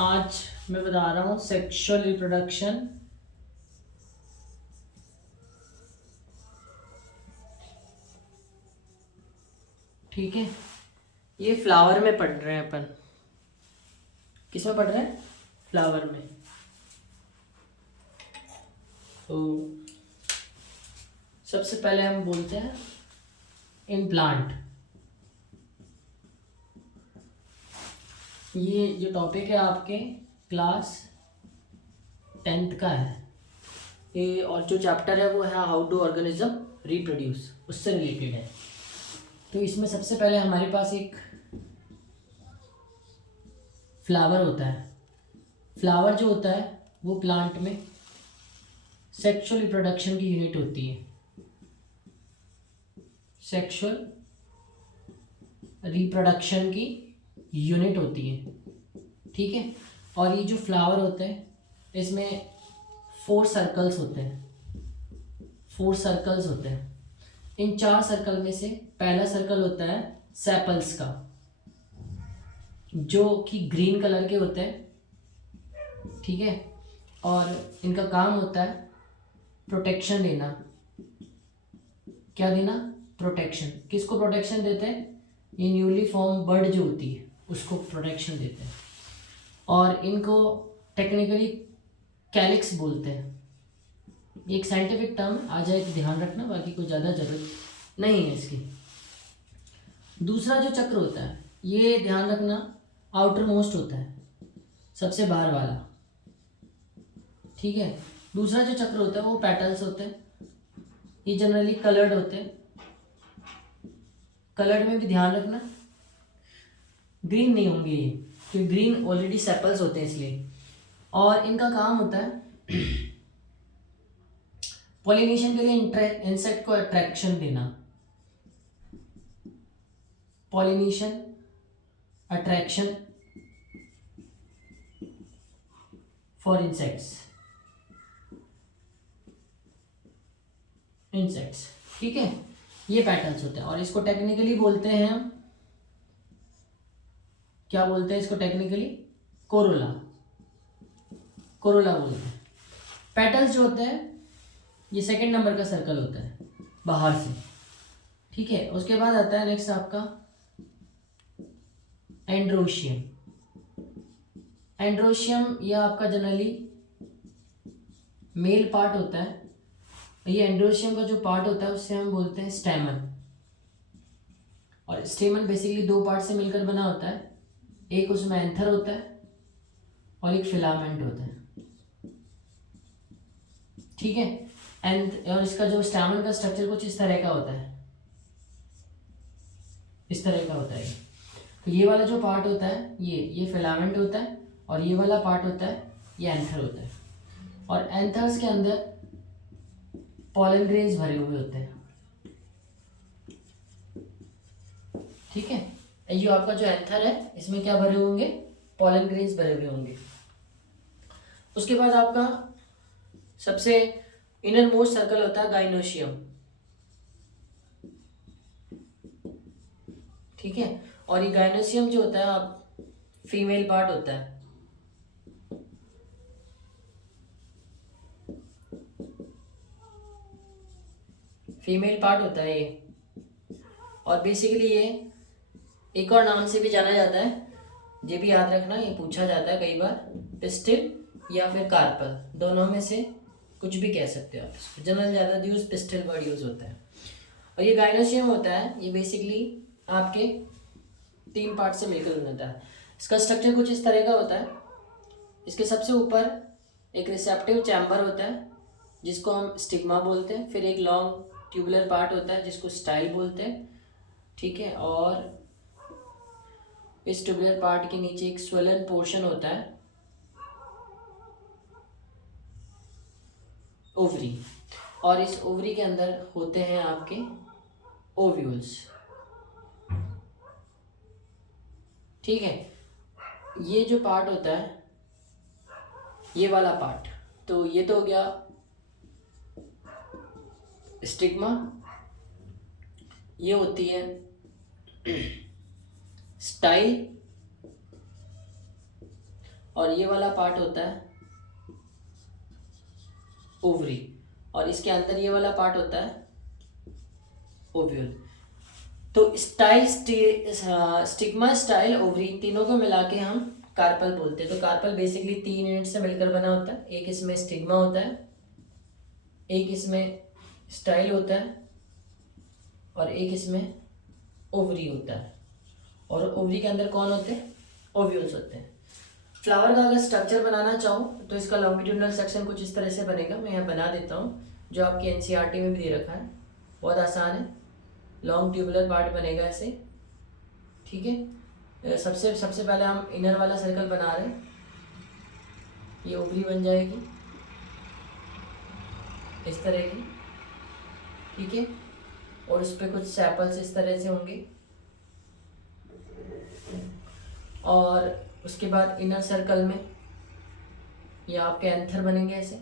आज मैं बता रहा हूँ सेक्सुअल रिप्रोडक्शन। ठीक है, ये फ्लावर में पढ़ रहे हैं अपन। किस में पढ़ रहे हैं? फ्लावर में। तो सबसे पहले हम बोलते हैं इम्प्लांट। ये जो टॉपिक है आपके क्लास 10th का है ये, और जो चैप्टर है वो है हाउ टू ऑर्गेनिज्म रिप्रोड्यूस, उससे रिलेटेड है। तो इसमें सबसे पहले हमारे पास एक फ्लावर होता है। फ्लावर जो होता है वो प्लांट में सेक्सुअल रिप्रोडक्शन की यूनिट होती है। सेक्सुअल रिप्रोडक्शन की यूनिट होती है, ठीक है। और ये जो फ्लावर होते हैं इसमें 4 सर्कल्स होते हैं। 4 सर्कल्स होते हैं। इन 4 सर्कल में से पहला सर्कल होता है सेपल्स का, जो कि ग्रीन कलर के होते हैं, ठीक है। और इनका काम होता है प्रोटेक्शन देना। क्या देना? प्रोटेक्शन। किसको प्रोटेक्शन देते हैं? ये न्यूली फॉर्म बर्ड जो होती है उसको प्रोटेक्शन देते हैं। और इनको टेक्निकली कैलिक्स बोलते हैं। ये एक साइंटिफिक टर्म आ जाए तो ध्यान रखना, बाकी कोई ज़्यादा जरूरत नहीं है इसकी। दूसरा जो चक्र होता है ये ध्यान रखना आउटर मोस्ट होता है, सबसे बाहर वाला, ठीक है। दूसरा जो चक्र होता है वो पेटल्स होते हैं। ये जनरली कलर्ड होते हैं। कलर्ड में भी ध्यान रखना ग्रीन नहीं होंगे ये, क्योंकि ग्रीन ऑलरेडी सेपल्स होते हैं इसलिए। और इनका काम होता है पॉलिनेशन के लिए इंसेक्ट को अट्रैक्शन देना। पॉलिनेशन अट्रैक्शन फॉर इंसेक्ट्स, ठीक है। ये पैटर्न्स होते हैं और इसको टेक्निकली बोलते हैं हम, क्या बोलते हैं इसको टेक्निकली? कोरोला। कोरोला बोलते हैं। पेटल्स जो होते हैं ये सेकंड नंबर का सर्कल होता है बाहर से, ठीक है। उसके बाद आता है नेक्स्ट आपका एंड्रोशियम। एंड्रोशियम ये आपका जनरली मेल पार्ट होता है। ये एंड्रोशियम का जो पार्ट होता है उससे हम बोलते हैं स्टेमन। और स्टेमन बेसिकली 2 पार्ट से मिलकर बना होता है। एक उसमें एंथर होता है और एक फिलामेंट होता है, ठीक है। और इसका जो स्टेमन का स्ट्रक्चर कुछ इस तरह का होता है, इस तरह का होता है। तो ये वाला जो पार्ट होता है ये फिलामेंट होता है, और ये वाला पार्ट होता है ये एंथर होता है। और एंथर्स के अंदर पॉलन ग्रेन्स भरे हुए होते हैं, ठीक है। ये जो आपका जो एंथर है इसमें क्या भरे होंगे? पॉलन ग्रेन्स भरे हुए होंगे। उसके बाद आपका सबसे इनर मोस्ट सर्कल होता है गाइनोशियम, ठीक है। और ये गाइनोशियम जो होता है आप फीमेल पार्ट होता है, फीमेल पार्ट होता है ये। और बेसिकली ये एक और नाम से भी जाना जाता है, ये भी याद रखना, ये पूछा जाता है कई बार, पिस्टिल या फिर कार्पल, दोनों में से कुछ भी कह सकते हो आप। जनरल ज़्यादा यूज पिस्टिल वर्ड यूज होता है। और ये गाइनोशियम होता है ये बेसिकली आपके 3 पार्ट से मिलकर बनता है। इसका स्ट्रक्चर कुछ इस तरह का होता है। इसके सबसे ऊपर एक रिसेप्टिव चैम्बर होता है जिसको हम स्टिग्मा बोलते हैं। फिर एक लॉन्ग ट्यूबुलर पार्ट होता है जिसको स्टाइल बोलते हैं, ठीक है। और इस ट्यूबुलर पार्ट के नीचे एक स्वेलन पोर्शन होता है, ओवरी। और इस ओवरी के अंदर होते हैं आपके ओव्यूल्स, ठीक है। ये जो पार्ट होता है ये वाला पार्ट, तो ये तो हो गया स्टिग्मा। ये होती है स्टाइल और ये वाला पार्ट होता है ओवरी, और इसके अंदर ये वाला पार्ट होता है ओव्यूल। तो स्टाइल, स्टिग्मा, स्टाइल, ओवरी, तीनों को मिला के हम कार्पल बोलते हैं। तो कार्पल बेसिकली 3 यूनिट से मिलकर बना होता है। एक इसमें स्टिग्मा होता है, एक इसमें स्टाइल होता है, और एक इसमें ओवरी होता है। और ओवरी के अंदर कौन होते हैं? ओव्यूल्स होते हैं। फ्लावर का अगर स्ट्रक्चर बनाना चाहूँ तो इसका लॉन्गिट्यूडनल सेक्शन कुछ इस तरह से बनेगा। मैं यहाँ बना देता हूँ, जो आपकी एनसीईआरटी में भी दे रखा है। बहुत आसान है, लॉन्ग ट्यूबुलर पार्ट बनेगा ऐसे, ठीक है। सबसे पहले हम इनर वाला सर्कल बना रहे हैं। ये ओवरी बन जाएगी इस तरह की, ठीक है। और उस पर कुछ सैपल्स इस तरह से होंगे, और उसके बाद इनर सर्कल में ये आपके एंथर बनेंगे ऐसे।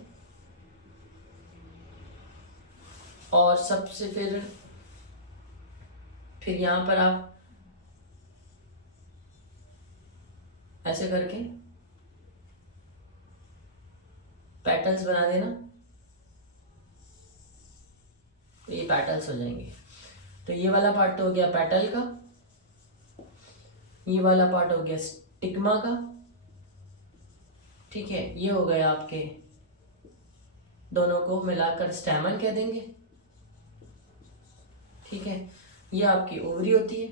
और सबसे फिर यहाँ पर आप ऐसे करके पैटल्स बना देना, तो ये पैटल्स हो जाएंगे। तो ये वाला पार्ट तो हो गया पैटल का, ये वाला पार्ट हो गया स्टिग्मा का, ठीक है। ये हो गया आपके, दोनों को मिलाकर स्टैमन कह देंगे, ठीक है। ये आपकी ओवरी होती है,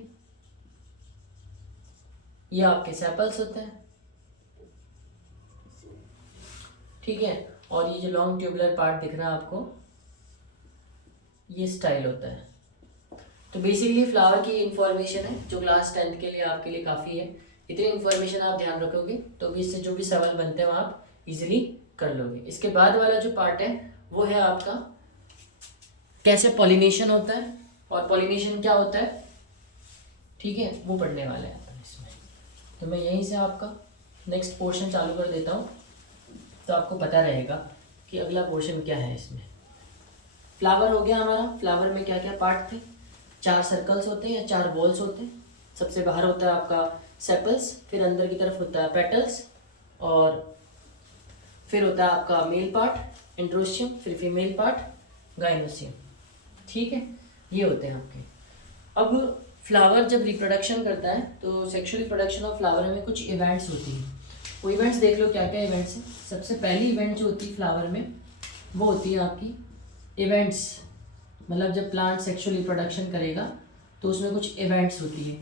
ये आपके सेपल्स होते हैं, ठीक है। और ये जो लॉन्ग ट्यूबुलर पार्ट दिख रहा है आपको, ये स्टाइल होता है। तो बेसिकली फ्लावर की इंफॉर्मेशन है जो क्लास 10th के लिए आपके लिए काफ़ी है। इतनी इन्फॉर्मेशन आप ध्यान रखोगे तो भी इससे जो भी सवाल बनते हैं वो आप इजीली कर लोगे। इसके बाद वाला जो पार्ट है वो है आपका कैसे पॉलिनेशन होता है और पॉलिनेशन क्या होता है, ठीक है, वो पढ़ने वाले हैं अपन इसमें। तो मैं यहीं से आपका नेक्स्ट पोर्शन चालू कर देता हूँ, तो आपको पता रहेगा कि अगला पोर्शन क्या है इसमें। फ्लावर हो गया हमारा। फ्लावर में क्या क्या पार्ट थे? 4 सर्कल्स होते हैं या 4 बॉल्स होते हैं। सबसे बाहर होता है आपका सेपल्स, फिर अंदर की तरफ होता है पेटल्स, और फिर होता है आपका मेल पार्ट एंड्रोशियम, फिर फीमेल पार्ट गाइनोसियम, ठीक है। ये होते हैं आपके। अब फ्लावर जब रिप्रोडक्शन करता है तो सेक्सुअल रिप्रोडक्शन ऑफ फ्लावर में कुछ इवेंट्स होती हैं। वो इवेंट्स देख लो क्या क्या इवेंट्स हैं। सबसे पहली इवेंट जो होती है फ्लावर में वो होती है आपकी इवेंट्स, मतलब जब प्लांट सेक्सुअल रिप्रोडक्शन करेगा तो उसमें कुछ इवेंट्स होती है।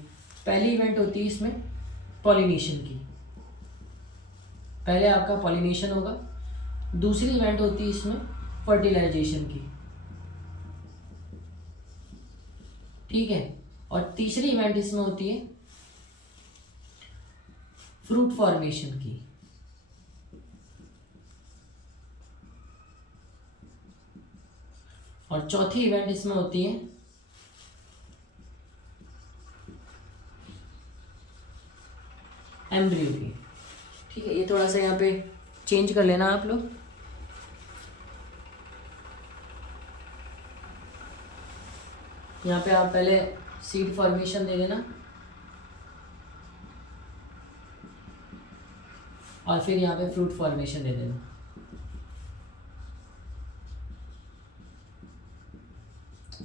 पहली इवेंट होती है इसमें पॉलिनेशन की, पहले आपका पॉलिनेशन होगा। दूसरी इवेंट होती है इसमें फर्टिलाइजेशन की, ठीक है। और तीसरी इवेंट इसमें होती है फ्रूट फॉर्मेशन की। और चौथी इवेंट इसमें होती है एम्ब्रियो की, ठीक है। ये थोड़ा सा यहाँ पे चेंज कर लेना आप लोग। यहाँ पे आप पहले सीड फॉर्मेशन दे देना और फिर यहाँ पे फ्रूट फॉर्मेशन दे देना,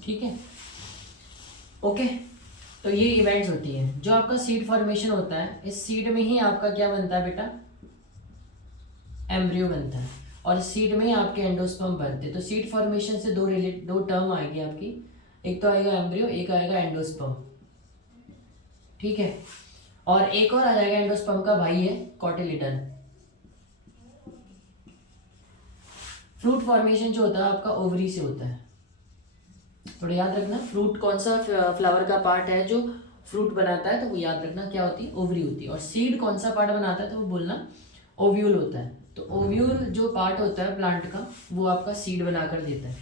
ठीक है, ओके। तो ये इवेंट्स होती हैं। जो आपका सीड फॉर्मेशन होता है, इस सीड में ही आपका क्या बनता है बेटा? एम्ब्रियो बनता है, और इस सीड में ही आपके एंडोस्पर्म बनते हैं। तो सीड फॉर्मेशन से दो टर्म आएगी आपकी, एक तो आएगा एम्ब्रियो, एक आएगा एंडोस्पर्म, ठीक है। और एक और आ जाएगा एंडोस्पर्म का भाई है कॉटिलिडन। फ्रूट फॉर्मेशन जो होता है आपका ओवरी से होता है। थोड़ा याद रखना, फ्रूट कौन सा फ्लावर का पार्ट है जो फ्रूट बनाता है, तो वो याद रखना क्या होती है? ओवरी होती है। और सीड कौन सा पार्ट बनाता है, तो वो बोलना ओव्यूल होता है। तो ओव्यूल जो पार्ट होता है प्लांट का वो आपका सीड बनाकर देता है,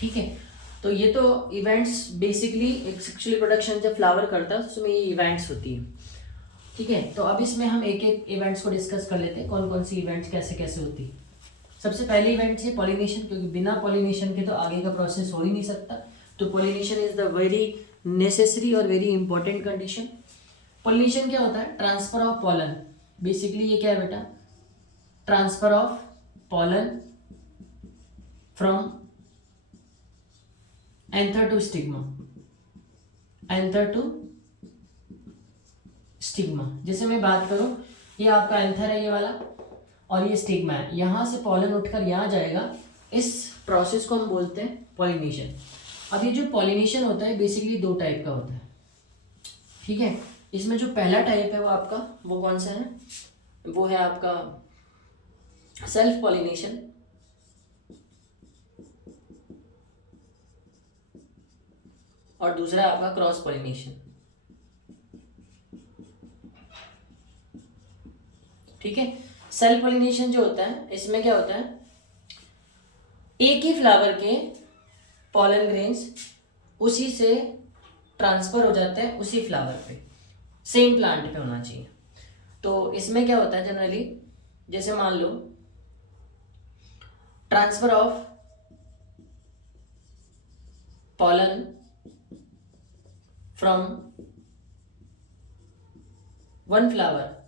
ठीक है। तो ये तो इवेंट्स बेसिकली एक सेक्सुअल रिप्रोडक्शन जब फ्लावर करता है उसमें ये इवेंट्स होती है, ठीक है। तो अब इसमें हम एक एक इवेंट्स को डिस्कस कर लेते हैं, कौन कौन सी इवेंट्स कैसे कैसे होती है। सबसे पहले इवेंट है पॉलिनेशन, क्योंकि बिना पॉलिनेशन के तो आगे का प्रोसेस हो ही नहीं सकता। तो pollination is the very necessary और वेरी इंपॉर्टेंट कंडीशन। पॉलिनेशन क्या होता है? ट्रांसफर ऑफ पॉलन बेसिकली ये क्या है बेटा, transfer of pollen from anther to stigma, anther to stigma. जैसे मैं बात करूं, ये आपका एंथर है ये वाला, और ये स्टिग्मा है, यहाँ से पॉलन उठकर यहाँ जाएगा। इस प्रोसेस को हम बोलते हैं पॉलिनेशन। अब ये जो पॉलिनेशन होता है बेसिकली दो टाइप का होता है, ठीक है। इसमें जो पहला टाइप है वो आपका, वो कौन सा है, वो है आपका सेल्फ पॉलिनेशन, और दूसरा आपका क्रॉस पॉलिनेशन, ठीक है। सेल्फ पॉलिनेशन जो होता है, इसमें क्या होता है, एक ही फ्लावर के पॉलन ग्रेन्स उसी से ट्रांसफर हो जाते हैं उसी फ्लावर पे, सेम प्लांट पे होना चाहिए। तो इसमें क्या होता है जनरली, जैसे मान लो transfer of pollen from one flower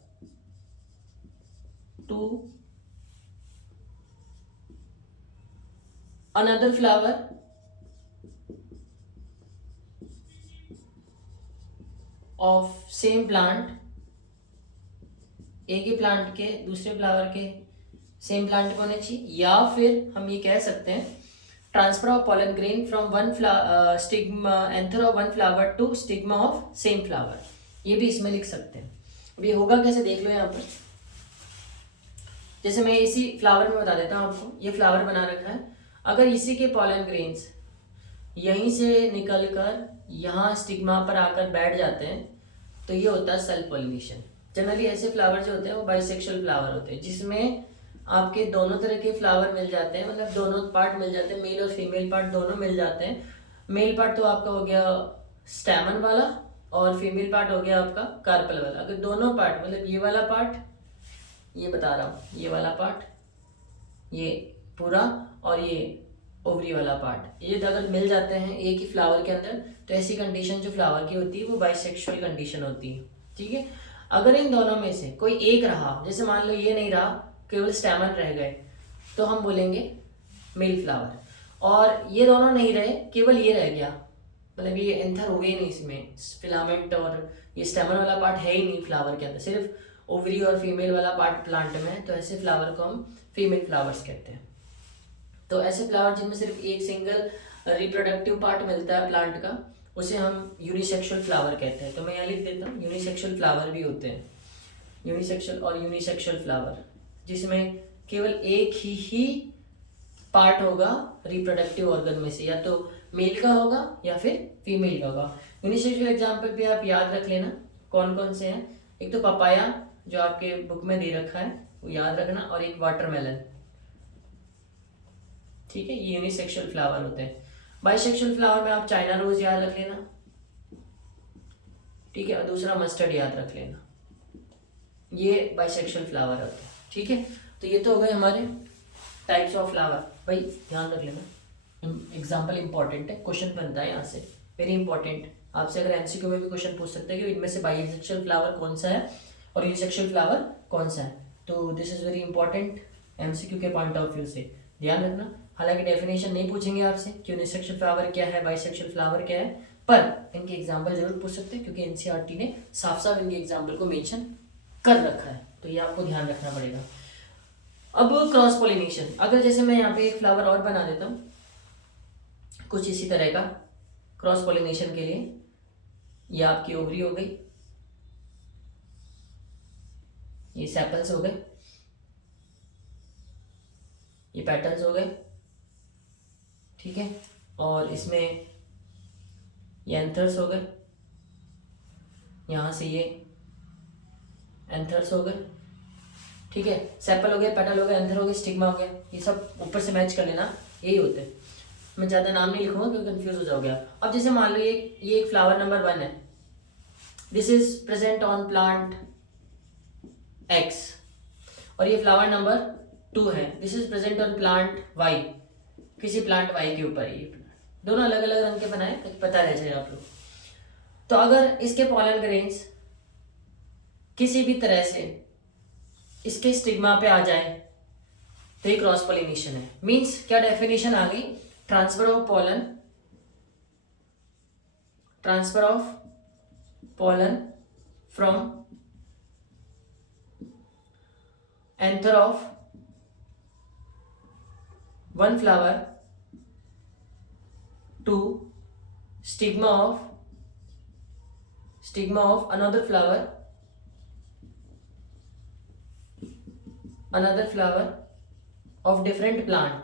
to another flower of same plant, एक ही प्लांट के दूसरे फ्लावर के सेम प्लांट पे होने चाहिए। या फिर हम ये कह सकते हैं transfer of pollen grain from one stigma anther of one flower to stigma of same flower, ये भी इसमें लिख सकते हैं। अब ये होगा कैसे देख लो यहाँ पर, जैसे मैं इसी फ्लावर में बता देता हूँ आपको, ये फ्लावर बना रखा है, अगर इसी के पॉलन ग्रेन्स यहीं से निकलकर यहाँ स्टिग्मा पर आकर बैठ जाते हैं तो ये होता है सेल्फ पॉलिनेशन। जनरली ऐसे फ्लावर जो होते हैं वो बाइसेक्सुअल फ्लावर होते हैं, जिसमें आपके दोनों तरह के फ्लावर मिल जाते हैं, मतलब दोनों पार्ट मिल जाते हैं, मेल और फीमेल पार्ट दोनों मिल जाते हैं। मेल पार्ट तो आपका हो गया स्टैमन वाला और फीमेल पार्ट हो गया आपका कार्पल वाला। अगर दोनों पार्ट, मतलब ये वाला पार्ट, ये बता रहा हूँ, ये वाला पार्ट, ये पूरा, और ये ओवरी वाला पार्ट, ये अगर मिल जाते हैं एक ही फ्लावर के अंदर, तो ऐसी कंडीशन जो फ्लावर की होती है वो बाइसेक्सुअल कंडीशन होती है, ठीक है। अगर इन दोनों में से कोई एक रहा, जैसे मान लो ये नहीं रहा, केवल स्टैमन रह गए, तो हम बोलेंगे मेल फ्लावर। और ये दोनों नहीं रहे, केवल ये रह गया, मतलब ये एंथर हो गई नहीं, इसमें फिलामेंट और ये स्टेमन वाला पार्ट है ही नहीं फ्लावर के अंदर, सिर्फ ओवरी और फीमेल वाला पार्ट प्लांट में है, तो ऐसे फ्लावर को हम फीमेल फ्लावर्स कहते हैं। तो ऐसे फ्लावर जिनमें सिर्फ एक सिंगल रिप्रोडक्टिव पार्ट मिलता है प्लांट का, उसे हम यूनिसेक्सुअल फ्लावर कहते हैं। तो मैं यहाँ लिख देता हूँ, यूनिसेक्सुअल फ्लावर भी होते हैं, यूनिसेक्सुअल और यूनिसेक्सुअल फ्लावर, जिसमें केवल एक ही पार्ट होगा रिप्रोडक्टिव ऑर्गन में से, या तो मेल का होगा या फिर फीमेल का होगा। यूनिसेक्सुअल एग्जाम्पल भी आप याद रख लेना कौन कौन से हैं, एक तो पपाया जो आपके बुक में दे रखा है वो याद रखना, और एक वाटरमेलन, ठीक है, ये यूनिसेक्सुअल फ्लावर होते हैं। बाइसेक्सुअल फ्लावर में आप चाइना रोज याद रख लेना, ठीक है, और दूसरा मस्टर्ड याद रख लेना, ये बाइसेक्सुअल फ्लावर होते हैं, ठीक है। तो ये तो हो गए हमारे टाइप्स ऑफ फ्लावर। भाई ध्यान रख लेना, एग्जाम्पल इंपॉर्टेंट है, क्वेश्चन बनता है यहाँ से, वेरी इंपॉर्टेंट। आपसे अगर एमसीक्यू में भी क्वेश्चन पूछ सकते हैं कि इनमें से बाइसेक्सुअल फ्लावर कौन सा है और यूनिसेक्सुअल फ्लावर कौन सा है, तो this is very important MCQ के पॉइंट ऑफ व्यू से, ध्यान रखना। हालांकि डेफिनेशन नहीं पूछेंगे आपसे कि यूनिसेक्सुअल फ्लावर क्या है, बाइसेक्सुअल फ्लावर क्या है, पर इनके एग्जाम्पल जरूर पूछ सकते हैं, क्योंकि एनसीईआरटी ने साफ साफ इनके एग्जाम्पल को मेंशन कर रखा है, तो ये आपको ध्यान रखना पड़ेगा। अब क्रॉस पॉलिनेशन, अगर जैसे मैं यहाँ पे एक फ्लावर और बना देता हूँ कुछ इसी तरह का क्रॉस पॉलिनेशन के लिए, ये आपकी ओवरी हो गई, ये सेपल्स हो गए, ये पेटल्स हो गए, ठीक है, और इसमें ये एंथर्स हो गए, यहाँ से ये एंथर्स हो गए, ठीक है, सेपल हो गए, पेटल हो गए, एंथर हो गए, स्टिग्मा हो गया, ये सब ऊपर से मैच कर लेना, यही होते हैं। मैं ज़्यादा नाम नहीं लिखूंगा क्योंकि कंफ्यूज हो जाओगे आप। अब जैसे मान लो ये एक फ्लावर नंबर 1 है, this is present on plant X, और ये फ्लावर नंबर 2 है, this is present on plant Y, किसी प्लांट Y के ऊपर, ये दोनों अलग अलग रंग के बनाए तो पता रह जाए आप लोग। तो अगर इसके पॉलन ग्रेन्स किसी भी तरह से इसके स्टिग्मा पे आ जाए तो ये क्रॉस पॉलिनेशन है। मीन्स क्या डेफिनेशन आ गई, transfer of pollen from anther of one flower to stigma of another flower of different plant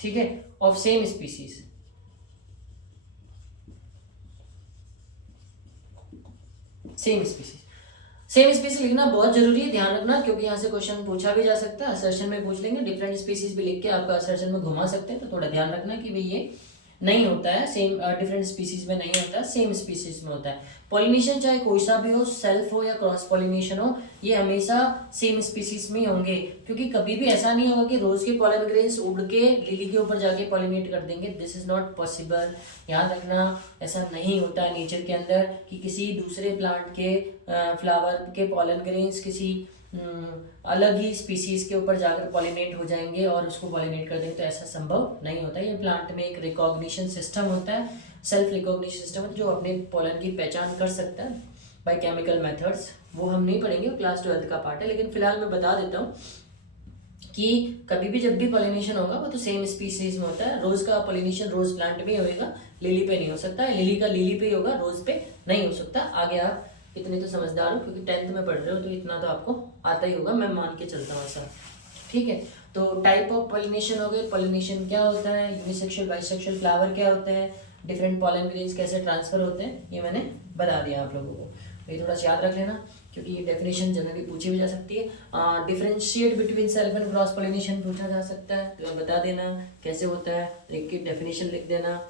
ठीक है, of same species। Same species लिखना बहुत जरूरी है, ध्यान रखना, क्योंकि यहाँ से क्वेश्चन पूछा भी जा सकता है, असर्शन में पूछ लेंगे, डिफरेंट स्पीसीज भी लिख के आपका असर्शन में घुमा सकते हैं। तो थोड़ा ध्यान रखना कि भाई ये नहीं होता है सेम, डिफरेंट स्पीसीज में नहीं होता है, सेम स्पीसीज में होता है। पॉलिनेशन चाहे कोई सा भी हो, सेल्फ हो या क्रॉस पॉलिनेशन हो, ये हमेशा सेम स्पीसीज में होंगे, क्योंकि कभी भी ऐसा नहीं होगा कि रोज के पॉलन ग्रेन्स उड़ के लिली के ऊपर जाके पॉलिनेट कर देंगे। दिस इज नॉट पॉसिबल, याद रखना, ऐसा नहीं होता है नेचर के अंदर कि किसी दूसरे प्लांट के फ्लावर के पॉलन ग्रेन्स किसी अलग ही स्पीसीज के ऊपर जाकर पॉलिनेट हो जाएंगे और उसको पॉलिनेट कर देंगे, तो ऐसा संभव नहीं होता। ये प्लांट में एक रिकॉग्निशन सिस्टम होता है, सेल्फ रिकॉग्निशन सिस्टम, जो अपने पॉलन की पहचान कर सकता है बाय केमिकल मेथड्स। वो हम नहीं पढ़ेंगे, क्लास 12 का पार्ट है, लेकिन फिलहाल मैं बता देता हूँ कि कभी भी जब भी पॉलिनेशन होगा वो तो सेम स्पीसीज में होता है। रोज का पॉलिनेशन रोज प्लांट में होगा, लिली पे नहीं हो सकता है, लिली का लिली पे ही होगा, रोज पे नहीं हो सकता। आगे आप इतने तो समझदार हो क्योंकि 10th में पढ़ रहे हो, तो इतना तो आपको आता ही होगा, मैं मान के चलता हूँ ऐसा, ठीक है। तो टाइप ऑफ पॉलिनेशन हो गए, पॉलिनेशन क्या होता है, यूनिसेक्सुअल बाइसेक्सुअल फ्लावर क्या होते हैं, डिफरेंट पॉलन ग्रेन्स कैसे ट्रांसफर होते हैं, ये मैंने बता दिया आप लोगों को। ये थोड़ा सा याद रख लेना क्योंकि ये डेफिनेशन जनरली पूछी भी जा सकती है। Differentiate between self and cross pollination पूछा जा सकता है, तो बता देना कैसे होता है, एक की डेफिनेशन लिख देना,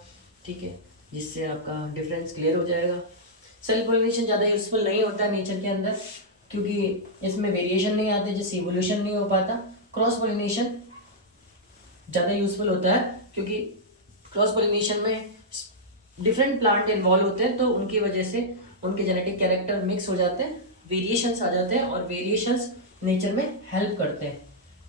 ठीक है, जिससे आपका डिफरेंस क्लियर हो जाएगा। सेल्फ पॉलिनेशन ज़्यादा यूजफुल नहीं होता है नेचर के अंदर, क्योंकि इसमें वेरिएशन नहीं आते, जैसे इवोल्यूशन नहीं हो पाता। क्रॉस पॉलिनेशन ज़्यादा यूजफुल होता है क्योंकि क्रॉस पॉलिनेशन में डिफरेंट प्लांट इन्वॉल्व होते हैं, तो उनकी वजह से उनके जेनेटिक कैरेक्टर मिक्स हो जाते हैं, वेरिएशंस आ जाते हैं, और वेरिएशंस नेचर में हेल्प करते हैं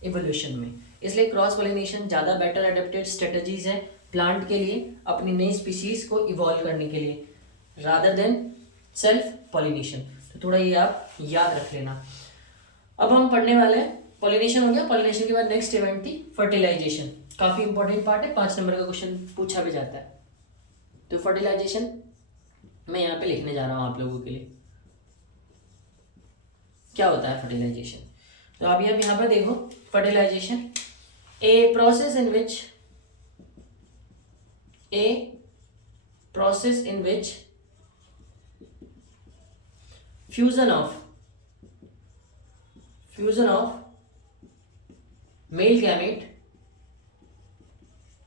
इवोल्यूशन में। इसलिए क्रॉस पॉलिनेशन ज़्यादा बेटर एडेप्टेड स्ट्रेटजीज है प्लांट के लिए अपनी नई स्पीसीज को इवॉल्व करने के लिए, रादर देन सेल्फ पॉलिनेशन। तो थोड़ा ये आप याद रख लेना। अब हम पढ़ने वाले हैं, पॉलिनेशन हो गया, पॉलिनेशन के बाद नेक्स्ट इवेंट थी फर्टिलाइजेशन। काफी इंपॉर्टेंट पार्ट है, 5 नंबर का क्वेश्चन पूछा भी जाता है। तो फर्टिलाइजेशन मैं यहाँ पे लिखने जा रहा हूँ आप लोगों के लिए, क्या होता है फर्टिलाइजेशन। तो अभी आप यहाँ पर देखो, fertilisation a process in which fusion of male gamete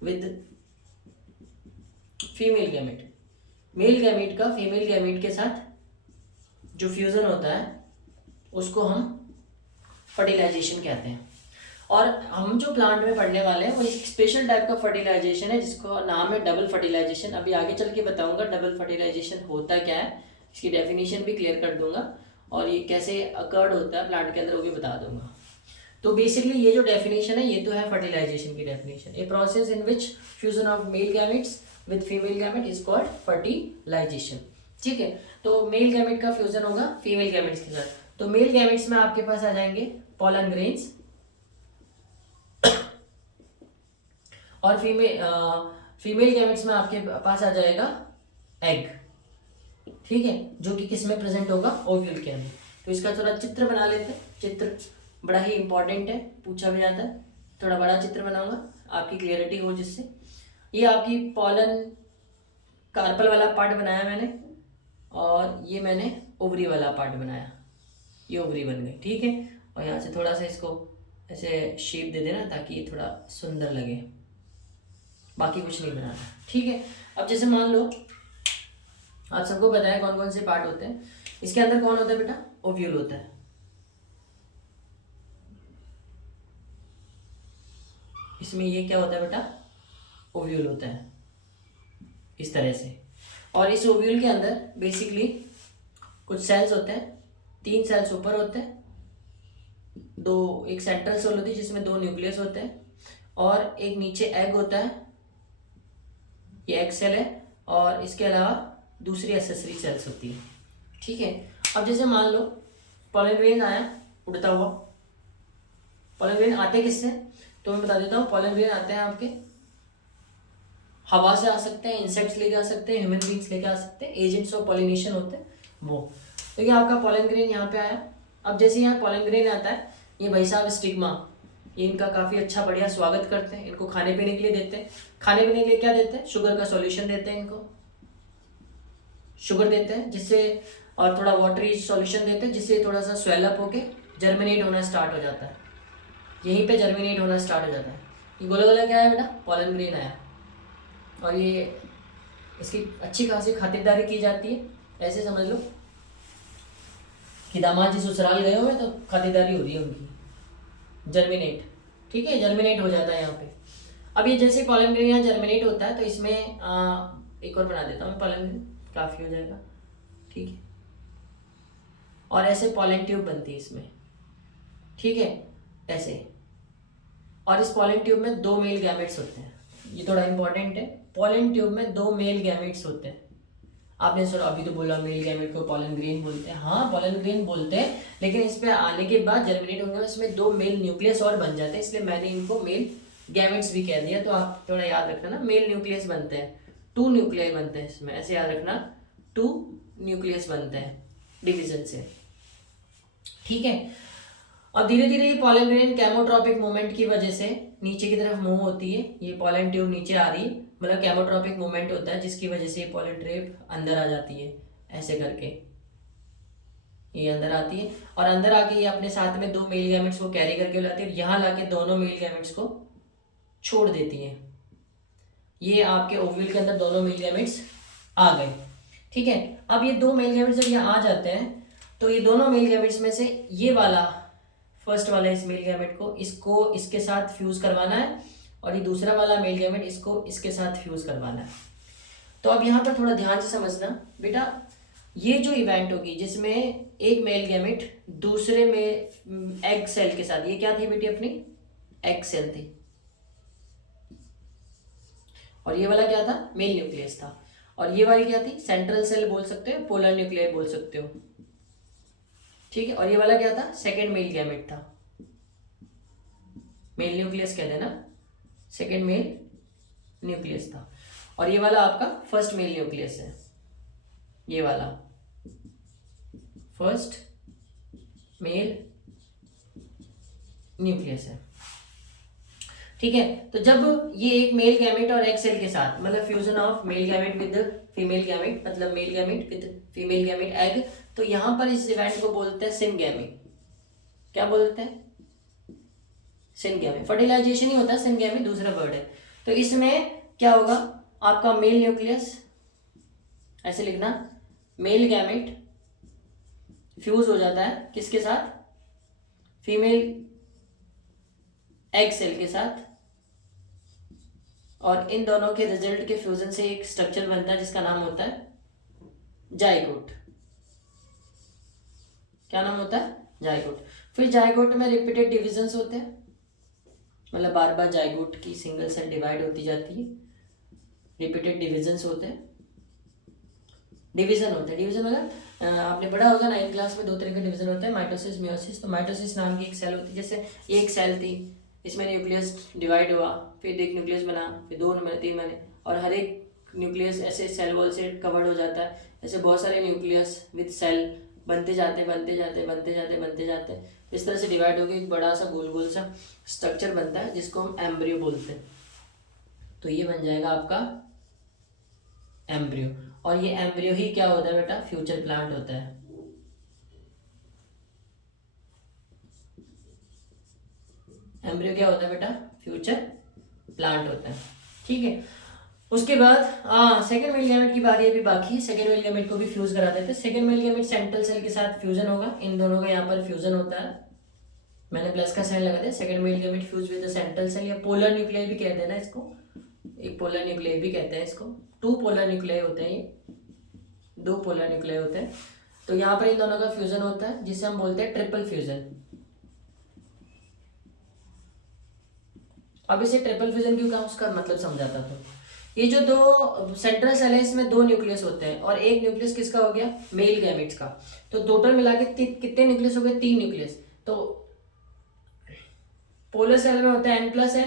with female gamete. Male gamete का फीमेल गैमेट के साथ जो फ्यूजन होता है उसको हम फर्टिलाइजेशन कहते हैं। और हम जो प्लांट में पढ़ने वाले हैं वो एक स्पेशल टाइप का फर्टिलाइजेशन है जिसको नाम है डबल फर्टिलाइजेशन। अभी आगे चल के बताऊंगा डबल फर्टिलाइजेशन होता क्या है, इसकी डेफिनेशन भी क्लियर कर दूंगा, और ये कैसे अकर्ड होता है प्लांट के अंदर वो भी बता दूंगा। तो बेसिकली ये जो डेफिनेशन है ये तो है फर्टिलाइजेशन की definition. A process in which fusion of male gametes with female gamete is called fertilisation, ठीक है। तो मेल गैमेट का फ्यूजन होगा फीमेल गैमेट्स के साथ। तो मेल गैमेट्स में आपके पास आ जाएंगे पॉलन ग्रेन्स, और फीमेल गैमेट्स में आपके पास आ जाएगा एग, ठीक है, जो कि किस में प्रेजेंट होगा, ओव्यूल के अंदर। तो इसका थोड़ा चित्र बना लेते हैं। चित्र बड़ा ही इंपॉर्टेंट है, पूछा भी जाता है। थोड़ा बड़ा चित्र बनाऊंगा आपकी क्लियरिटी हो जिससे। ये आपकी पॉलन कार्पल वाला पार्ट बनाया मैंने, और ये मैंने ओवरी वाला पार्ट बनाया, ये ओवरी बन गई, ठीक है। और यहाँ से थोड़ा सा इसको ऐसे शेप दे देना ताकि ये थोड़ा सुंदर लगे, बाकी कुछ नहीं बनाना, ठीक है। अब जैसे मान लो आप सबको पता है कौन कौन से पार्ट होते हैं इसके अंदर। कौन होता है बेटा, ओव्यूल होता है। इसमें ये क्या होता है बेटा, ओव्यूल होता है इस तरह से। और इस ओव्यूल के अंदर बेसिकली कुछ सेल्स होते हैं, 3 सेल्स ऊपर होते हैं, दो, एक सेंट्रल सेल होती है जिसमें 2 न्यूक्लियस होते हैं, और एक नीचे एग होता है, ये एग सेल है, और इसके अलावा दूसरी एसेसरी सेल्स होती है। ठीक है, अब जैसे मान लो पॉलन ग्रेन आया उड़ता हुआ। पॉलन ग्रेन आते किससे, तो मैं बता देता हूँ। पॉलन ग्रेन आते हैं आपके हवा से आ सकते हैं, इंसेक्ट्स लेके आ सकते हैं, ह्यूमन बींग्स लेके आ सकते हैं, एजेंट्स ऑफ पॉलिनेशन होते हैं वो। तो ये आपका पॉलन ग्रेन यहाँ पे आया। अब जैसे यहाँ पॉलन ग्रेन आता है, ये भाई साहब स्टिग्मा, ये इनका काफ़ी अच्छा बढ़िया स्वागत करते हैं, इनको खाने पीने के लिए देते हैं। खाने पीने के लिए क्या देते हैं, शुगर का सॉल्यूशन देते हैं, इनको शुगर देते हैं जिससे, और थोड़ा वाटरी सॉल्यूशन देते हैं जिससे थोड़ा सा स्वेलअप होके जर्मिनेट होना स्टार्ट हो जाता है, यहीं पे जर्मिनेट होना स्टार्ट हो जाता है। ये गोला गोला क्या है बेटा, पॉलन ग्रेन आया, और ये इसकी अच्छी खासी खातिरदारी की जाती है। ऐसे समझ लो कि दामाद जी ससुराल गए हुए तो खातिरदारी हो रही है उनकी, जर्मिनेट। ठीक है, जर्मिनेट हो जाता है यहाँ पे। अब ये जैसे पॉलन ग्रेन यहाँ जर्मिनेट होता है, तो इसमें एक और बना देता हूँ पॉलन ग्रेन, काफ़ी हो जाएगा। ठीक है, और ऐसे पॉलन ट्यूब बनती है इसमें। ठीक है, ऐसे, और इस पॉलन ट्यूब में 2 मेल गैमेट्स होते हैं, ये थोड़ा इंपॉर्टेंट है। पॉलन ट्यूब में 2 मेल गैमेट्स होते हैं। आपने सर अभी तो बोला मेल गैमेट को पॉलन ग्रेन बोलते हैं, हाँ पॉलन ग्रेन बोलते हैं, लेकिन इस पे आने के बाद जर्मिनेट होने में इसमें 2 मेल न्यूक्लियस और बन जाते हैं, इसलिए मैंने इनको मेल गैमेट्स भी कह दिया। तो आप थोड़ा याद रखना ना, मेल न्यूक्लियस बनते हैं, 2 न्यूक्लियाई बनते हैं इसमें, ऐसे याद रखना, 2 न्यूक्लियस बनते हैं डिवीजन से। ठीक है, और धीरे धीरे ये पॉलन ग्रेन केमोट्रॉपिक मूवमेंट की वजह से नीचे की तरफ मूव होती है। ये पॉलन ट्यूब नीचे आ रही है, मतलब केमोट्रॉपिक मूवमेंट होता है जिसकी वजह से ये पॉलन ट्यूब अंदर आ जाती है, ऐसे करके ये अंदर आती है, और अंदर आके ये अपने साथ में 2 मेल गैमेट्स को कैरी करके लाती है, और यहाँ लाके दोनों मेल गैमेट्स को छोड़ देती है। ये आपके ओव्यूल के अंदर दोनों मेल गैमेट्स आ गए। ठीक है, अब ये 2 मेल गैमेट्स जब यहाँ आ जाते हैं, तो ये दोनों मेल गैमेट्स में से ये वाला, फर्स्ट वाला इस मेल गैमेट को इसको इसके साथ फ्यूज करवाना है, और ये दूसरा वाला मेल गैमेट इसको इसके साथ फ्यूज करवाना है। तो अब यहाँ पर थोड़ा ध्यान से समझना बेटा, ये जो इवेंट होगी जिसमें एक मेल गैमेट दूसरे में एग सेल के साथ, ये क्या थी बेटी अपनी, एग सेल थी, और ये वाला क्या था, मेल न्यूक्लियस था, और ये वाली क्या थी, सेंट्रल सेल बोल सकते हो, पोलर न्यूक्लियर बोल सकते हो। ठीक है, और ये वाला क्या था, सेकेंड मेल गैमेट था, मेल न्यूक्लियस कह देना, सेकेंड मेल न्यूक्लियस था, और ये वाला आपका फर्स्ट मेल न्यूक्लियस है, ये वाला फर्स्ट मेल न्यूक्लियस है। ठीक है, तो जब ये एक मेल गैमेट और एग सेल के साथ, मतलब fusion of male gamete with female gamete, मतलब male gamete with female gamete egg, तो यहां पर इस इवेंट को बोलते हैं सिनगैमी। क्या बोलते हैं, सिनगैमी। फर्टिलाइजेशन ही होता है, सिनगैमी दूसरा वर्ड है। तो इसमें क्या होगा, आपका मेल न्यूक्लियस, ऐसे लिखना, मेल गैमेट फ्यूज हो जाता है किसके साथ, फीमेल एग सेल के साथ, और इन दोनों के रिजल्ट के फ्यूजन से एक स्ट्रक्चर बनता है जिसका नाम होता है जाइगोट। क्या नाम होता है, जाइगोट। फिर जाइगोट में रिपीटेड डिविजन्स होते हैं, मतलब बार बार जाइगोट की सिंगल सेल डिवाइड होती जाती है, रिपीटेड डिविजन्स होते हैं, डिवीजन होते हैं। डिवीजन मतलब आपने पढ़ा होगा 9th क्लास में 2 तरह के डिवीजन होते हैं, माइटोसिस, मियोसिस। तो माइटोसिस नाम की एक सेल होती है, जैसे एक सेल थी, इसमें न्यूक्लियस डिवाइड हुआ, फिर एक न्यूक्लियस बना, फिर 2 बने, 3 बने, और हर एक न्यूक्लियस ऐसे सेल वॉल से कवर्ड हो जाता है। ऐसे बहुत सारे न्यूक्लियस विद सेल बनते जाते बनते जाते बनते जाते बनते जाते, इस तरह से डिवाइड होकर एक बड़ा सा गोल गोल सा स्ट्रक्चर बनता है जिसको हम एम्ब्रियो बोलते हैं। तो ये बन जाएगा आपका एम्ब्रियो, और ये एम्ब्रियो ही क्या होता है बेटा, फ्यूचर प्लांट होता है। एम्ब्रियो क्या होता है बेटा, फ्यूचर प्लांट होता है। ठीक है, उसके बाद सेकेंड मेल गैमेट की बारी अभी बाकी है। सेकेंड मेल गैमेट को भी फ्यूज करा देते हैं। Second male gamete central cell के साथ फ्यूजन होगा, इन दोनों का यहाँ पर फ्यूजन होता है, मैंने प्लस का साइन लगा दिया। Second male gamete fuse with the central cell, या पोलर न्यूक्लियर भी कह देना इसको, एक पोलर न्यूक्लियर भी कहते हैं इसको। 2 पोलर न्यूक्लियर होते हैं, ये 2 पोलर न्यूक्लियर होते हैं। तो यहाँ पर इन दोनों का फ्यूजन होता है जिसे हम बोलते हैं ट्रिपल फ्यूजन। अब इसे ट्रिपल फ्यूजन क्यों कहा उसका मतलब समझाता तो ये जो दो सेंट्रल सेल है इसमें दो न्यूक्लियस होते हैं और एक न्यूक्लियस किसका हो गया, मेल गैमेट्स का। तो टोटल मिला के कितने न्यूक्लियस हो गए, 3 न्यूक्लियस। तो पोलर सेल में होता है n+n,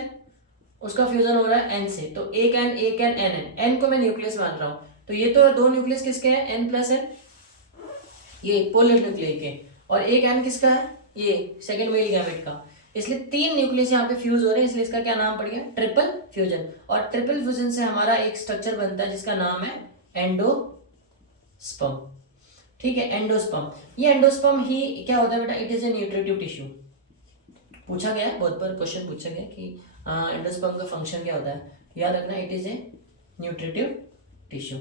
उसका फ्यूजन हो रहा है n से, तो एक n n को मैं न्यूक्लियस मान रहा हूं। तो ये तो दो न्यूक्लियस किसके हैं, n+n, ये पोलर न्यूक्लियर के, और एक n किसका है, ये सेकंड मेल गैमेट का। इसलिए 3 न्यूक्लियस यहाँ पे फ्यूज हो रहे हैं, इसलिए इसका क्या नाम पड़ गया, ट्रिपल फ्यूजन। और ट्रिपल फ्यूजन से हमारा एक स्ट्रक्चर बनता है जिसका नाम है एंडोस्पर्म। ठीक है, एंडोस्पर्म। ये एंडोस्पर्म ही क्या होता है बेटा, it is a nutritive tissue. पूछा गया बहुत बार क्वेश्चन पूछा गया कि एंडोस्पर्म का फंक्शन क्या होता है, याद रखना it is a nutritive tissue.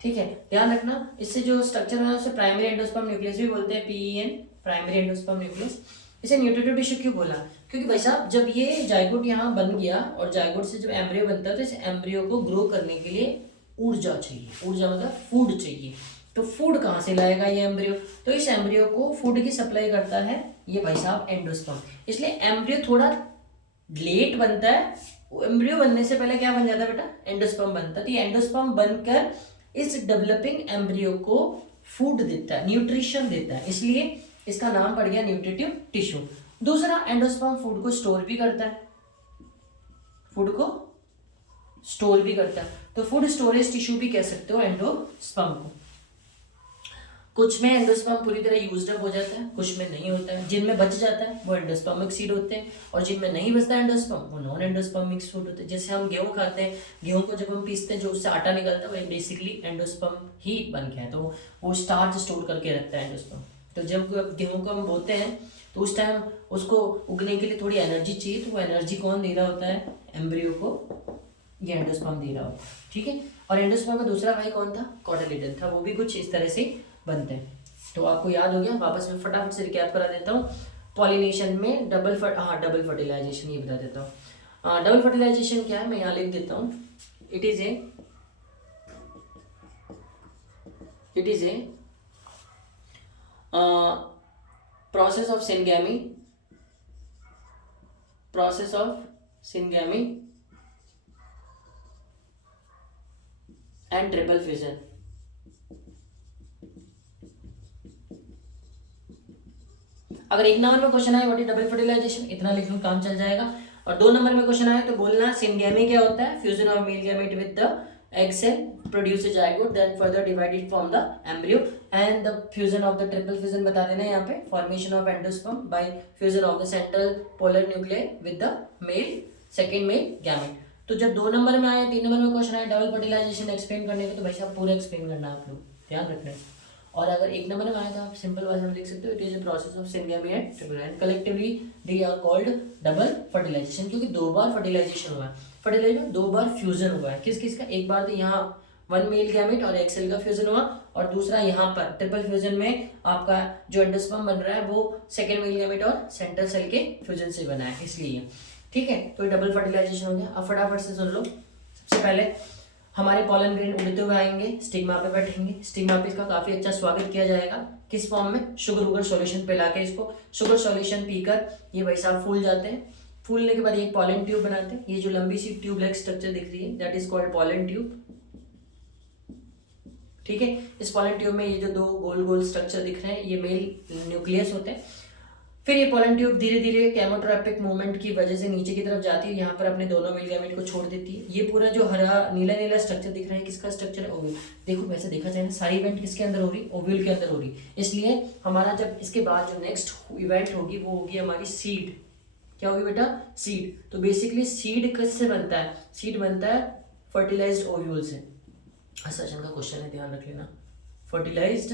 ठीक है, ध्यान रखना। इससे जो स्ट्रक्चर है उसे प्राइमरी एंडोस्पर्म न्यूक्लियस भी बोलते हैं, PEN, प्राइमरी एंडोस्पर्म न्यूक्लियस। इसे न्यूट्रिटिव टिश्यू क्यों बोला, क्योंकि भाई साहब जब ये जाइगोट यहाँ बन गया और जाइगोट से जब एम्ब्रियो बनता है तो इस एम्ब्रियो को ग्रो करने के लिए ऊर्जा चाहिए। ऊर्जा मतलब फूड चाहिए। तो फूड कहाँ से लाएगा ये एम्ब्रियो, तो इस एम्ब्रियो को फूड की सप्लाई करता है ये भाई साहब एंडोस्पर्म। इसलिए एम्ब्रियो थोड़ा लेट बनता है, एम्ब्रियो बनने से पहले क्या बन जाता है बेटा, एंडोस्पर्म बनता है। तो ये एंडोस्पर्म बनकर इस डेवलपिंग एम्ब्रियो को फूड देता है, न्यूट्रिशन देता है, इसलिए इसका नाम पड़ गया न्यूट्रिटिव टिश्यू। दूसरा, एंडोस्पर्म फूड को स्टोर भी करता है, फूड को स्टोर भी करता है। तो फूड स्टोरेज टिश्यू भी कह सकते हो एंडोस्पर्म को। कुछ में एंडोस्पर्म पूरी तरह यूज्ड अप हो जाता है, कुछ में नहीं होता है। जिनमें बच जाता है वो एंडोस्पर्मिक सीड होते हैं, और जिनमें नहीं बचता एंडोस्पर्म वो नॉन एंडोस्पर्मिक फूड होते हैं। जैसे हम गेहूं खाते हैं, गेहूं को जब हम पीसते हैं जो उससे आटा निकलता है वो बेसिकली एंडोस्पर्म ही बन गया है, तो वो स्टार्च स्टोर करके रखता है एंडोस्पर्म। तो जब गेहूं को हम बोते हैं तो उस टाइम उसको उगने के लिए थोड़ी एनर्जी चाहिए, तो वो एनर्जी कौन दे रहा होता है, एम्ब्रियो को ये एंडोस्पर्म दे रहा होता है। ठीक है, और एंडोस्पर्म का दूसरा भाई कौन था, कॉटिलिडन था, वो भी कुछ इस तरह से बनते हैं। तो आपको याद हो गया, वापस मैं फटाफट से रिकैप करा देता हूँ। पॉलिनेशन में डबल फर्टिलाइजेशन ये बता देता हूँ। डबल फर्टिलाइजेशन क्या है मैं यहाँ लिख देता हूँ। It is a process of syngamy and triple fission। अगर 1 नंबर में क्वेश्चन आए व्हाट इज डबल फर्टिलाइजेशन, इतना लिख लो काम चल जाएगा। और 2 नंबर में क्वेश्चन आए तो बोलना सिनगैमी क्या होता है, fusion of male gamete with the egg cell produce a zygote then further divided from the embryo, and the fusion of the triple fusion बता देना यहाँ पे, formation of endosperm by fusion of the central polar nuclei with the male second male gamete। तो जब 2 number में आए, 3 number में question आए डबल फर्टिलाइजेशन एक्सप्लेन करने के, तो भाई साहब पूरा एक्सप्लेन करना है आप लोग, ध्यान रखना है। और अगर 1 नंबर में आया तो आप सिंपल भाषा में लिख सकते हो, it is a process of syngamy and triple, and collectively they are called double fertilisation, क्योंकि 2 बार फर्टिलाइजेशन हुआ है। फर्टिलाइजेशन 2 बार फ्यूजन हुआ है, किस किस का, एक बार तो यहाँ 1 मेल गैमेट और एक्सेल का फ्यूजन हुआ, और दूसरा यहाँ पर ट्रिपल फ्यूजन में आपका जो एंडोस्पर्म बन रहा है वो सेकेंड मेल गैमेट और सेंट्रल सेल के फ्यूजन से बना है, इसलिए। ठीक है, तो डबल फर्टिलाइजेशन हो गया। अब फटाफट से सुन लो। सबसे पहले हमारे पॉलन ग्रेन उड़ते हुए आएंगे, स्टिग्मा पे बैठेंगे, स्टिग्मा पे इसका काफी अच्छा स्वागत किया जाएगा, किस फॉर्म में, शुगर वुगर सॉल्यूशन पिला के, इसको शुगर सॉल्यूशन पीकर ये भाई साहब फूल जाते हैं। फूलने के बाद एक पॉलन ट्यूब बनाते हैं, ये जो लंबी सी ट्यूब लाइक स्ट्रक्चर दिख रही है that is called pollen tube. ठीक है, इस पॉलन ट्यूब में ये जो 2 गोल गोल स्ट्रक्चर दिख रहे हैं ये मेल न्यूक्लियस होते हैं। फिर ये पॉलन ट्यूब धीरे धीरे केमोट्रैपिक मूवमेंट की वजह से नीचे की तरफ जाती है, यहाँ पर अपने दोनों मेल गैमेट को छोड़ देती है। ये पूरा जो हरा नीला नीला स्ट्रक्चर दिख रहा है किसका स्ट्रक्चर है, ओव्यूल। देखो वैसे देखा जाए ना सारी इवेंट किसके अंदर हो रही, ओव्यूल के अंदर हो रही, इसलिए हमारा जब इसके बाद जो नेक्स्ट इवेंट होगी वो होगी हमारी सीड। क्या होगी बेटा, सीड। तो बेसिकली सीड किससे बनता है, सीड बनता है फर्टिलाइज्ड ओव्यूल से। सचिन का क्वेश्चन है, ध्यान रख लेना, फर्टिलाइज्ड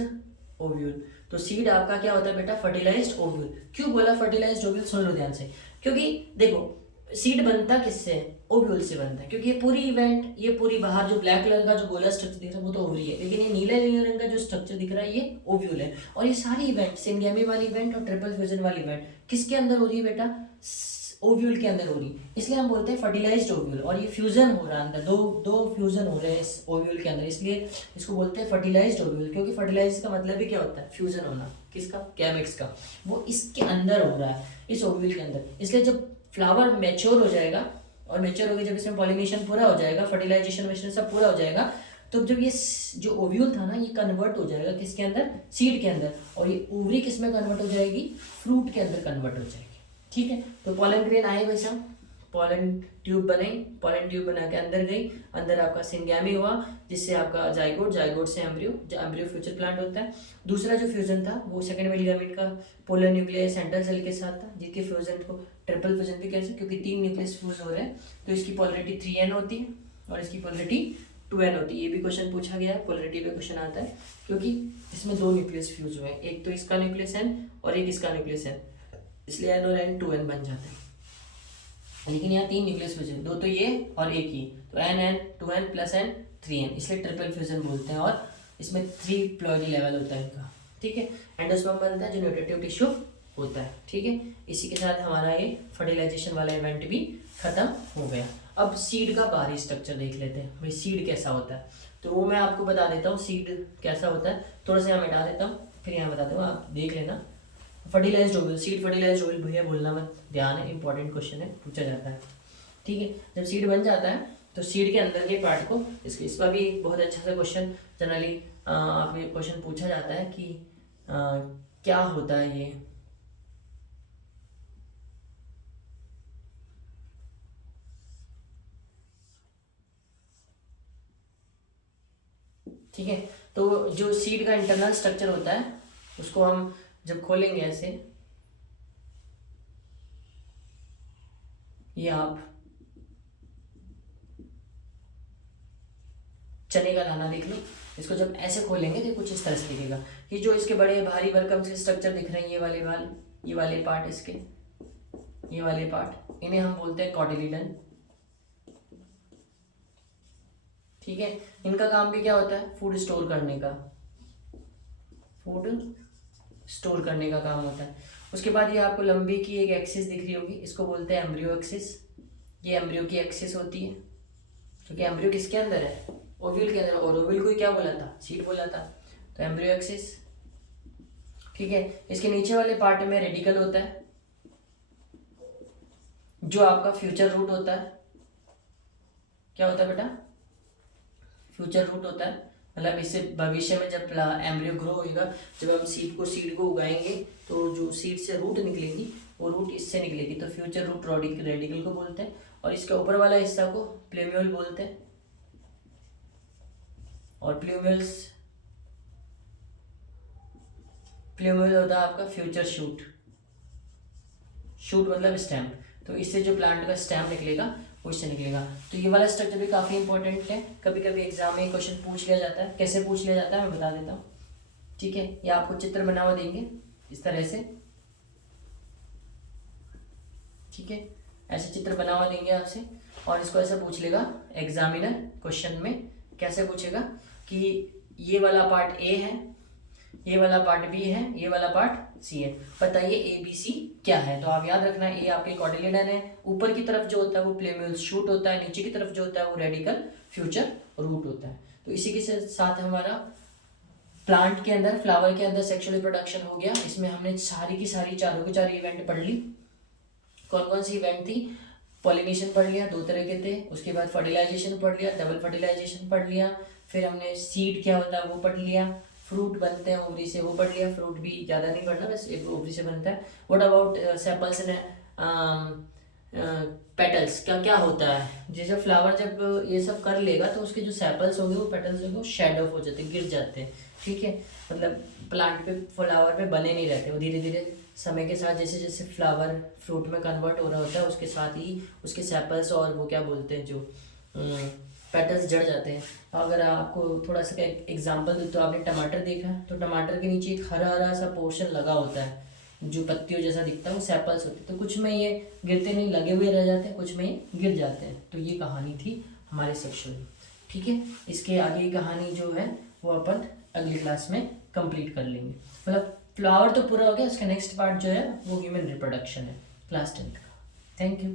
ओव्यूल। तो सीड आपका क्या होता है बेटा, फर्टिलाइज्ड ओव्यूल। क्यों बोला फर्टिलाइज्ड ओव्यूल, सुन लो ध्यान से, क्योंकि देखो सीड बनता किससे, ओव्यूल से बनता है, क्योंकि ये पूरी इवेंट, ये पूरी बाहर जो ब्लैक कलर का जो गोला स्ट्रक्चर दिख रहा है वो तो ओवरी है, लेकिन ये नीले नीले रंग का जो स्ट्रक्चर दिख रहा है ये ओव्यूल है। और ये सारी इवेंट, सिनगैमी वाली इवेंट और ट्रिपल फ्यूजन वाली इवेंट किसके अंदर हो रही है बेटा, ओव्यूल के अंदर हो रही, इसलिए हम बोलते हैं फर्टिलाइज्ड ओव्यूल। और ये फ्यूजन हो रहा है अंदर, दो फ्यूजन हो रहे हैं इस ओव्यूल के अंदर, इसलिए इसको बोलते हैं फर्टिलाइज्ड ओव्यूल। क्योंकि फर्टिलाइज का मतलब ही क्या होता है? फ्यूजन होना। किसका? गैमेट्स का। वो इसके अंदर हो रहा है, इस ओव्यूल के अंदर। इसलिए जब फ्लावर मैच्योर हो जाएगा, और मैच्योर होकर जब इसमें पॉलिनेशन पूरा हो जाएगा, फर्टिलाइजेशन सब पूरा हो जाएगा, तो जब ये जो ओव्यूल था ना, ये कन्वर्ट हो जाएगा किसके अंदर? सीड के अंदर। और ये ओवरी किस में कन्वर्ट हो जाएगी? फ्रूट के अंदर कन्वर्ट हो जाएगी। ठीक है, तो पॉलन ग्रेन आए भाई साहब, पॉलन ट्यूब बनाई, पॉलन ट्यूब बना के अंदर गई, अंदर आपका सिंगैमी हुआ, जिससे आपका जाइगोट, जाइगोट से एम्ब्रियो, एम्ब्रियो फ्यूचर प्लांट होता है। दूसरा जो फ्यूजन था वो सेकंड मिल गैमेट का पोलर न्यूक्लियस सेंट्रल सेल के साथ था, जिसके फ्यूजन को ट्रिपल फ्यूजन भी कह सकते, क्योंकि 3 न्यूक्लियस फ्यूज हो रहे हैं, तो इसकी पोलरिटी 3n होती है और इसकी पोलरिटी 2n होती है। ये भी क्वेश्चन पूछा गया है, पोलरिटी पे क्वेश्चन आता है, क्योंकि इसमें 2 न्यूक्लियस फ्यूज हुए हैं, एक तो इसका न्यूक्लियस n और एक इसका न्यूक्लियस n, इसलिए n और n 2n बन जाते हैं। लेकिन यहाँ 3 न्यूक्लियस फ्यूजन, 2 तो ये और एक ही, तो n 2n plus n 3n, इसलिए ट्रिपल फ्यूजन बोलते हैं। और इसमें 3 प्लॉइडी लेवल होता है इनका। ठीक है, एंडोस्पर्म बनता है जो न्यूट्रिटिव टिश्यू होता है। ठीक है, इसी के साथ हमारा ये फर्टिलाइजेशन वाला इवेंट भी खत्म हो गया। अब सीड का बाहरी स्ट्रक्चर देख लेते हैं, भाई सीड कैसा होता है, तो वो मैं आपको बता देता हूँ सीड कैसा होता है। थोड़ा सा यहाँ मिटा देता हूँ, फिर यहाँ बता दूँ, आप देख लेना। Fertilised ovule, seed fertilised ovule, भैया बोलना मत, ध्यान है, इंपॉर्टेंट क्वेश्चन है, पूछा जाता है। ठीक है, जब सीड बन जाता है तो सीड के अंदर के पार्ट को, इसका भी एक बहुत अच्छा सा क्वेश्चन जनरली आपको क्वेश्चन पूछा जाता है कि क्या होता है ये। ठीक है, तो जो सीड का इंटरनल स्ट्रक्चर होता है उसको हम जब खोलेंगे ऐसे, ये आप चने का दाना देख लो, इसको जब ऐसे खोलेंगे तो कुछ इस तरह से दिखेगा। ये जो इसके बड़े भारी भरकम से स्ट्रक्चर दिख रहे हैं, ये वाले बाल, ये वाले पार्ट, इसके ये वाले पार्ट, इन्हें हम बोलते हैं कॉटिलीडन। ठीक है, इनका काम भी क्या होता है? फूड स्टोर करने का, फूड स्टोर करने का काम होता है। उसके बाद ये आपको लंबी की एक एक्सिस दिख रही होगी, इसको बोलते हैं एम्ब्रियो एक्सिस। ये एम्ब्रियो की एक्सिस होती है, क्योंकि एम्ब्रियो किसके अंदर है? ओव्यूल के अंदर, और ओव्यूल को क्या बोला था? सीड बोला था, तो एम्ब्रियो एक्सिस। ठीक है, इसके नीचे वाले पार्ट में रेडिकल होता है, जो आपका फ्यूचर रूट होता है। क्या होता है बेटा? फ्यूचर रूट होता है, मतलब इससे भविष्य में जब एम्ब्रियो ग्रो होगा, जब हम सीड को उगाएंगे, तो जो सीड से रूट निकलेगी वो रूट इससे निकलेगी, तो फ्यूचर रूट रेडिकल को बोलते हैं। और इसके ऊपर वाला हिस्सा को प्लूम्यूल बोलते हैं, और प्लूम्यूल होता है आपका फ्यूचर शूट। शूट मतलब स्टेम, तो इससे जो प्लांट का स्टेम निकलेगा वो इससे निकलेगा। तो ये वाला स्ट्रक्चर भी काफ़ी इंपॉर्टेंट है, कभी कभी एग्जाम में क्वेश्चन पूछ लिया जाता है। कैसे पूछ लिया जाता है मैं बता देता हूँ। ठीक है, ये आपको चित्र बना हुआ देंगे इस तरह से। ठीक है, ऐसे चित्र बना हुआ देंगे आपसे, और इसको ऐसे पूछ लेगा एग्जामिनर क्वेश्चन में। कैसे पूछेगा कि ये वाला पार्ट ए है, ये वाला पार्ट बी है, ये वाला पार्ट सी है, बताइए ए बी सी क्या है। तो आप याद रखना, ए आपके कॉटिलीडन है, ऊपर की तरफ जो होता है वो प्लूम्यूल शूट होता है, नीचे की तरफ जो होता है वो रेडिकल फ्यूचर रूट होता है। तो इसी के साथ हमारा प्लांट के अंदर, फ्लावर के अंदर सेक्सुअल रिप्रोडक्शन हो गया। इसमें हमने सारी की सारी चारों की चार इवेंट पढ़ ली। कौन कौन सी इवेंट थी? पॉलिनेशन पढ़ लिया, 2 तरह के थे। उसके बाद फर्टिलाइजेशन पढ़ लिया, डबल फर्टिलाइजेशन पढ़ लिया। फिर हमने सीड क्या होता है वो पढ़ लिया। फ्रूट बनते हैं ओवरी से, वो पढ़ लिया। फ्रूट भी ज़्यादा नहीं पढ़ना, बस एक ओवरी से बनता है। What about sepals and petals, क्या क्या होता है? जैसे फ्लावर जब ये सब कर लेगा तो उसके जो सेपल्स होंगे, वो पेटल्स होंगे, वो शेड ऑफ हो जाते हैं, गिर जाते हैं। ठीक है, मतलब प्लांट पे, फ्लावर पे बने नहीं रहते, वो धीरे धीरे समय के साथ जैसे जैसे फ्लावर फ्रूट में कन्वर्ट हो रहा होता है, उसके साथ ही उसके सेपल्स और वो क्या बोलते हैं जो पेटल्स जड़ जाते हैं। अगर आपको थोड़ा सा एग्जांपल दूँ तो आपने टमाटर देखा, तो टमाटर के नीचे एक हरा हरा सा पोर्शन लगा होता है, जो पत्तियों जैसा दिखता है, वो सेपल्स होते हैं। तो कुछ में ये गिरते नहीं, लगे हुए रह जाते हैं, कुछ में ये गिर जाते हैं। तो ये कहानी थी हमारे सेक्शन में। ठीक है, इसके आगे की कहानी जो है वो अपन अगली क्लास में कंप्लीट कर लेंगे। मतलब फ्लावर तो पूरा हो गया, उसका नेक्स्ट पार्ट जो है वो ह्यूमन रिप्रोडक्शन है, क्लास 10 का। Thank you.